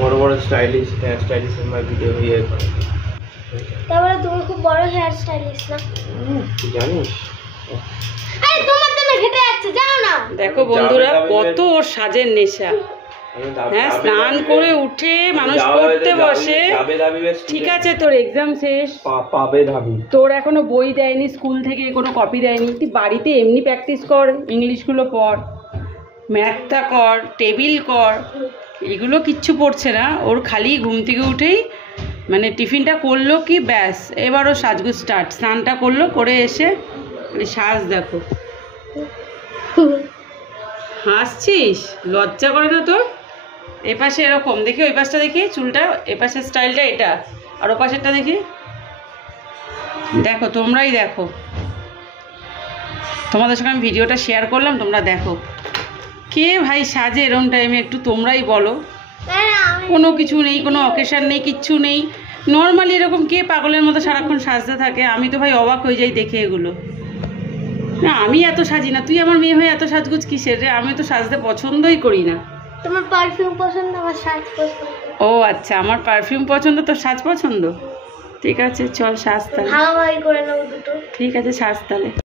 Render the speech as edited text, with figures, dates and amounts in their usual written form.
বড় বড় stylish hair stylish আমার ভিডিও হয়ে তারপরে তুমি খুব বড় হেয়ার স্টাইলিশ না জানিস? এই তোমার তো ঘেটে যাচ্ছে জানো না। দেখো বন্ধুরা কত ওর সাজের নেশা। হ্যাঁ, স্নান করে উঠে মানুষ পড়তে বসে। ঠিক আছে, তোর এক্সাম শেষ, পাবে ধাবি, তোর এখনো বই দেয়নি, স্কুল থেকে কোনো কপি দেয়নি, তুই বাড়িতে এমনি প্র্যাকটিস কর, ইংলিশগুলো পড়, ম্যাথটা কর, টেবিল কর, এগুলো কিচ্ছু পড়ছে না। ওর খালি ঘুম থেকে উঠেই মানে টিফিনটা করলো কি ব্যাস, এবারও সাজগুজ স্টার্ট। স্নানটা করলো, করে এসে সাজ দেখো। হাসছিস? লজ্জা করে না তোর? এ পাশে এরকম দেখি, ওই পাশটা দেখি, চুলটা এ পাশের স্টাইলটা এটা, আর ও পাশেরটা দেখি। দেখো, তোমরাই দেখো, তোমাদের সঙ্গে আমি ভিডিওটা শেয়ার করলাম, তোমরা দেখো কে ভাই সাজে এরম টাইমে, একটু তোমরাই বলো। কোনো কিছু নেই, কোনো অকেশান নেই, কিচ্ছু নেই, নর্মালি এরকম কে পাগলের মতো সারাক্ষণ সাজতে থাকে? আমি তো ভাই অবাক হয়ে যাই দেখে এগুলো। না, আমি এত সাজি না, তুই আমার মেয়ে হয়ে এত সাজগুজ কিসের রে? আমি তো সাজতে পছন্দই করি না। তোমার পারফিউম পছন্দ, আমার সাজ পছন্দ। ও আচ্ছা, আমার পারফিউম পছন্দ, তোর সাজ পছন্দ। ঠিক আছে, চল সাজ তাহলে। ভাগাভাগি করে নেবো দুটো। ঠিক আছে, সাজ তাহলে।